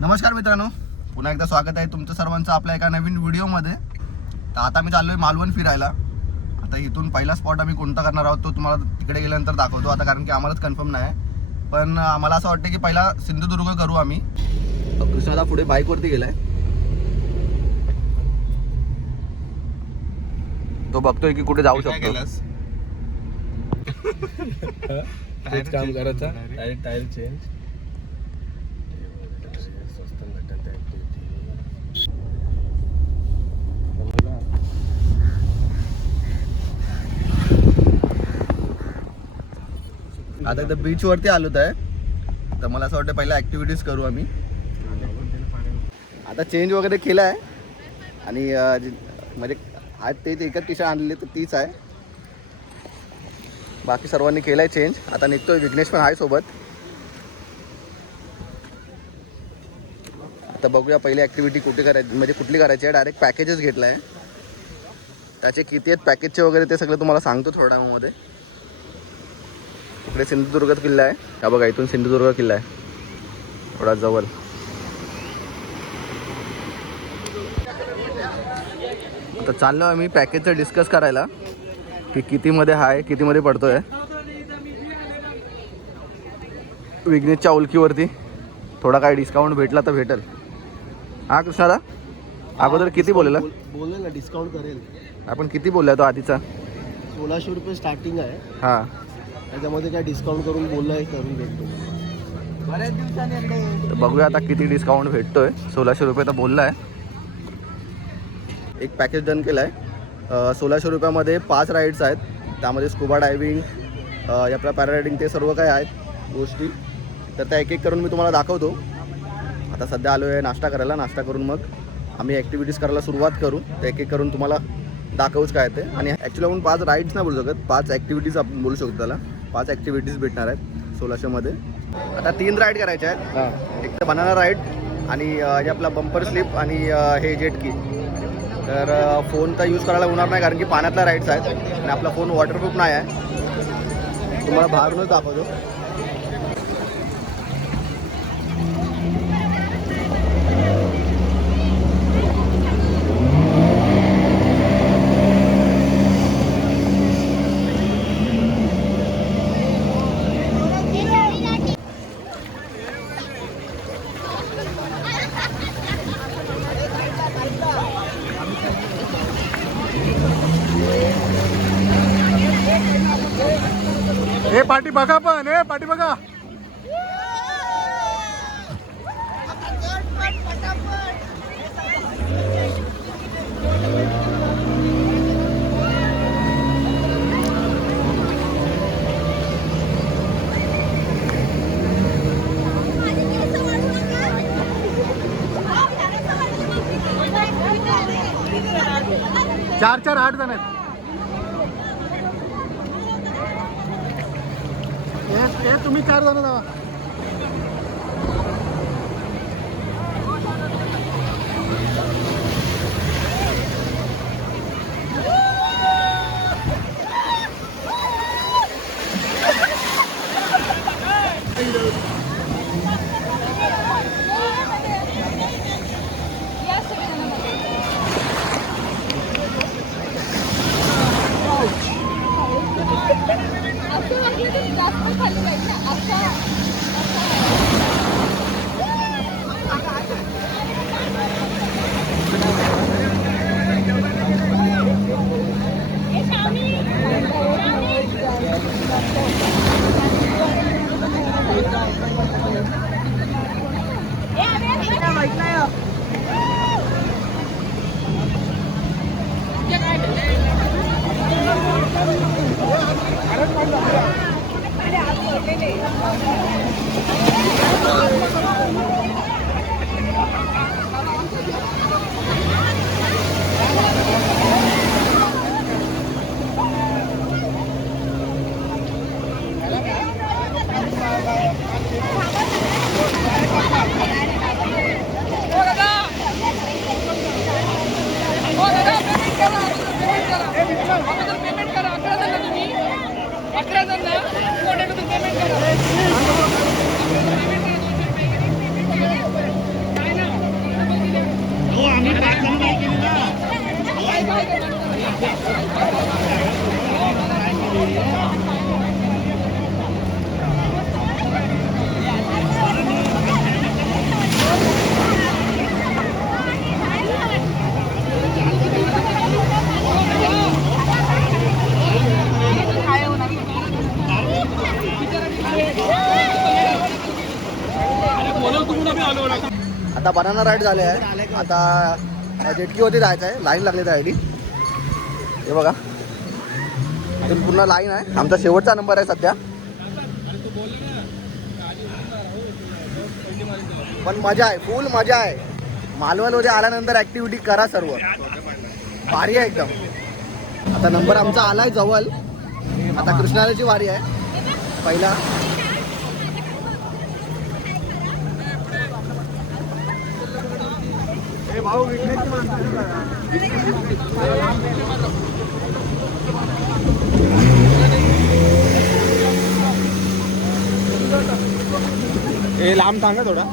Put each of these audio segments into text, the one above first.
नमस्कार मित्रांनो, पुन्हा एकदा स्वागत आहे तुमचं सर्वांचं आपल्या एका नवीन व्हिडिओमध्ये. तर आता मी चाललोय मालवण फिरायला. आता इथून पहिला स्पॉट आम्ही कोणता करणार आहोत तो तुम्हाला तिकडे गेल्यानंतर दाखवतो. आता कारण की आम्हालाच कन्फर्म नाही, पण आम्हाला असं वाटतं की पहिला सिंधुदुर्ग करू आम्ही. कृष्णाला पुढे बाईकवरती गेलाय, तो बघतोय की कुठे जाऊ शकतो. काम करायचा टायर चेंज. आता एकदा बीच वरती आलोत आहे, तर मला असं वाटतं पहिला ऍक्टिव्हिटीज करू आम्ही. आता चेंज वगैरे केला आहे आणि म्हणजे आज तेच एकच टी शर्ट आणलेली तर तीच आहे. बाकी सर्वांनी केलाय चेंज. आता निघतोय, विघ्नेश पण आहे सोबत. आता बघूया पहिली ॲक्टिव्हिटी कुठे करायची, म्हणजे कुठली करायची आहे. डायरेक्ट पॅकेजेस घेतला आहे, त्याचे किती आहेत पॅकेजचे वगैरे ते सगळं तुम्हाला सांगतो थोड्या टायमामध्ये. इकडे सिंधुदुर्ग किल्ला आहे, हा बघा, इथून सिंधुदुर्ग किल्ला आहे थोडा जवळ. तर चाललो आम्ही पॅकेजचं डिस्कस करायला की कितीमध्ये आहे, कितीमध्ये पडतोय. विघ्नेशच्या ओळखीवरती थोडा काय डिस्काउंट भेटला तर भेटेल. हा कृष्णाला अगोदर किती बोललेला? बोलले ना डिस्काउंट करेल. आपण किती बोलला तो आधीचा? 1600 रुपये स्टार्टिंग आहे. हां, त्याच्यामध्ये काय डिस्काउंट करून बोललाय करून भेटतो. बऱ्याच दिवसांनी तर बघूया आता किती डिस्काउंट भेटतोय. 1600 रुपये तर बोलला आहे. एक पॅकेज डन केलं आहे. 1600 रुपयामध्ये 5 राईड्स आहेत, त्यामध्ये स्कुबा डायव्हिंग, आपला पॅराग्लायडिंग, ते सर्व काय आहेत गोष्टी. तर त्या एक एक करून मी तुम्हाला दाखवतो. आता सध्या आलो आहे नाश्ता करायला. नाश्ता करून मग आम्ही ॲक्टिव्हिटीज करायला सुरुवात करू. तर एक एक करून तुम्हाला दाखवूच काय ते. आणि ॲक्च्युली आपण 5 राईड्स नाही बोलू शकत, 5 ॲक्टिव्हिटीज आपण बोलू शकतो त्याला. 5 ॲक्टिव्हिटीज भेटणार आहेत 1600मध्ये. आता 3 राईड करायच्या आहेत. एक तर बनाना राईड आणि हे आपला बंपर स्लिप आणि हे जेट की. तर फोन तर यूज करायला होणार नाही कारण की पाण्यातल्या राईड्स आहेत आणि आपला फोन वॉटरप्रूफ नाही आहे. तुम्हाला बाहेरूनच दाखवतो. हे पाठी बघा, पण हे पाठी बघा. चार 8 जण आहेत. हे तुम्ही 4 जण जावा. पेमेंट करा. 11 जण तुम्ही, 11 जण पेमेंट करा. आता बनाना राईड झाले आहे. आता जेटकीवरती जायचं आहे. लाईन लागली त्यासाठी. हे बघा अजून पूर्ण लाईन आहे. आमचा शेवटचा नंबर आहे सध्या. पण मजा आहे, फुल मजा आहे. मालवणमध्ये आल्यानंतर ॲक्टिव्हिटी करा सर्व. भारी आहे एकदम. आता नंबर आमचा आलाय जवळ. आता कृष्णाची वारी आहे पहिला. लांब सांगा थोडा.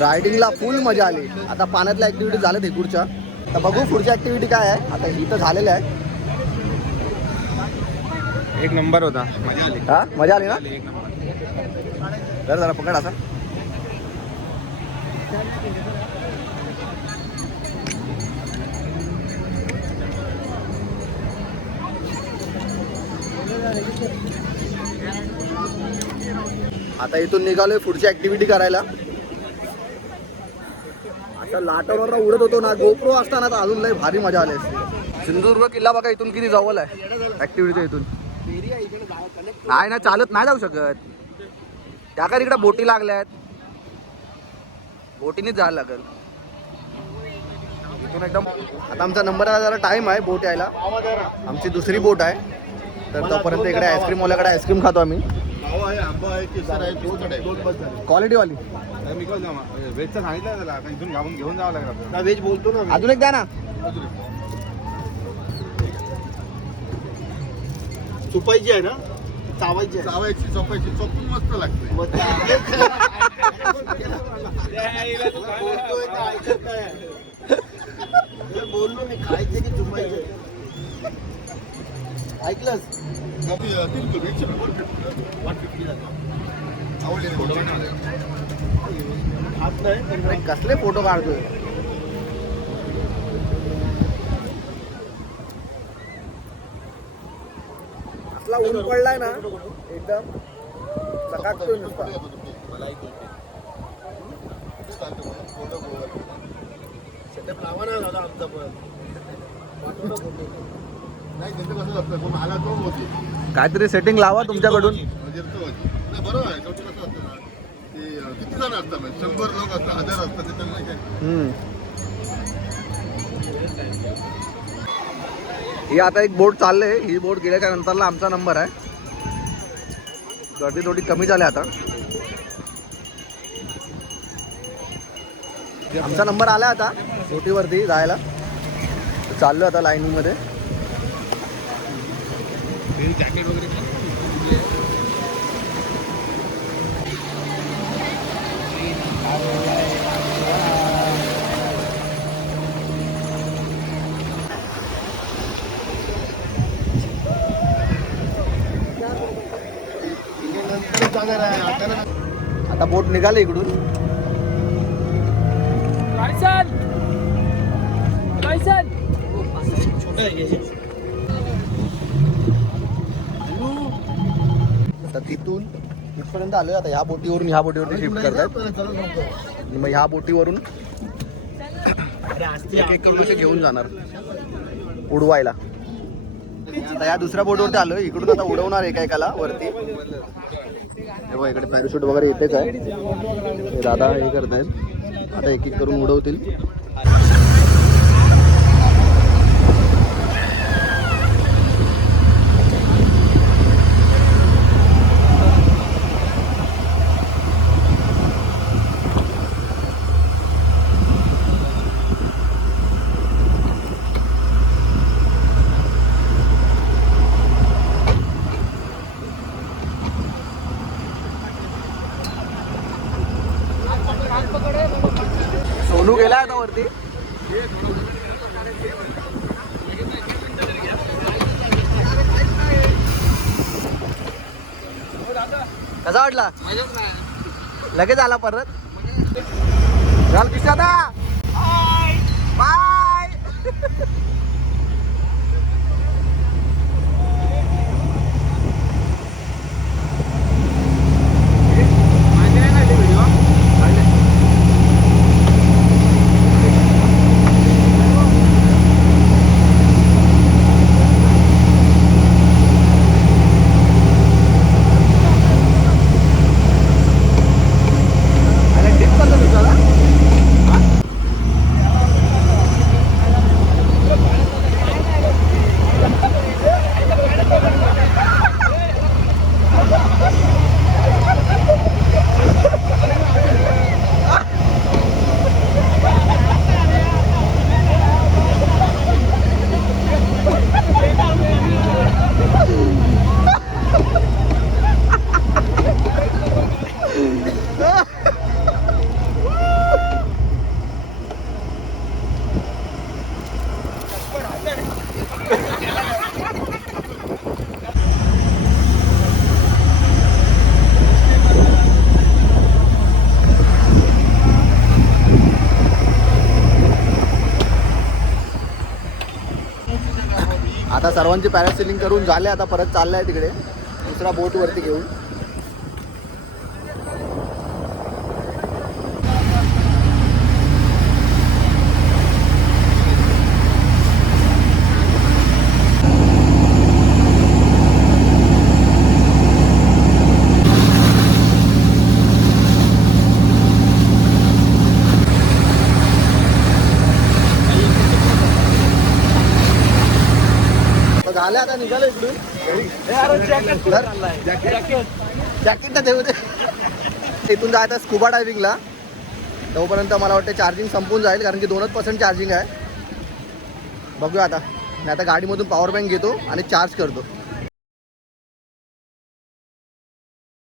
रायडिंगला फुल मजा आली. आता पाण्यातल्या ऍक्टिव्हिटी झाल्यात इकडच्या. आता बघू पुढची ऍक्टिव्हिटी काय आहे. आता ही तर झालेली आहे. एक नंबर होता. मजा आली. हा मजा आली ना. एक नंबर. जरा जरा पकड असा. आता इथून निघालोय पुढची ऍक्टिव्हिटी करायला. आता लाटावर उडत होतो ना गोप्रो असताना तर अजून लय भारी मजा आली असते. सिंधुदुर्ग किल्ला बघा इथून किती जवळ आहे. ऍक्टिव्हिटी इथून नाही ना चालत नाही जाऊ शकत. त्या काय इकडे बोटी लागल्यात. बोटीनेच जायला लागेल इथून एकदम. आता आमचा नंबर जरा टाइम आहे बोट यायला. आमची दुसरी बोट आहे. तर तोपर्यंत इकडे आईस्क्रीम वाल्याकडे आईस्क्रीम खातो आम्ही. क्वालिटी वाली मी व्हेजचं सांगितलं त्याला. इथून घालून घेऊन जावं लागेल. व्हेज बोलतो ना. अजून एक द्या ना. चुपायची आहे ना. चावायची चावायची चोपायची चोपून मस्त लागते. बोललो मी खायचे की चुपायचे. ऐकलंस. कसले फोटो काढतोय. असला ऊन पडलाय ना एकदम चकाकतोय नुसता. सेटअप लावा ना दादा आमचा पण. नाही त्यांचं कसं असतं पण मला तो होती काहीतरी सेटिंग लावा तुमच्याकडून. म्हणजे नाही बरोबर आहे. शेवटी कसं असतं ना की किती जण असतात म्हणजे 100 लोक असतात 1000 असतात त्याच्यामुळे काय. ही आता एक बोट चालले. ही बोट गेल्याच्या नंतरला आमचा नंबर आहे. गर्दी थोडी कमी झाली आता. आमचा नंबर आला आता बोटीवरती जायला. चाललो आता लाईनिंगमध्ये. जॅकेट वगैरे आता बोट निघाली इकडून. आता तिथून इथपर्यंत आलोय. आता ह्या बोटीवरून ह्या बोटीवरती शिफ्ट करतात. आणि मग ह्या बोटीवरून एक एक करून असे घेऊन जाणार उडवायला. आता या दुसऱ्या बोटवरती आलोय. इकडून आता उडवणार एकाला वरती. हे बघा इकडे पॅराशूट वगैरे येतेच आहे. हे दादा हे करतायत. आता एक एक करून उडवतील. सोनू गेला आता वरती. कसा वाटला? लगेच आला परत. चाल किशादा बाय. आता सर्वांची पॅरासेलिंग करून झाले. आता परत चाललाय तिकडे दुसरा बोट वरती घेऊन. झाले आता निघालो इकडून. जॅकेट ना देऊ दे. इथून जायचं स्कुबा डायव्हिंगला. तोपर्यंत मला वाटतं चार्जिंग संपून जाईल कारण की 2% चार्जिंग आहे. बघूया आता. मी आता गाडीमधून पॉवर बँक घेतो आणि चार्ज करतो.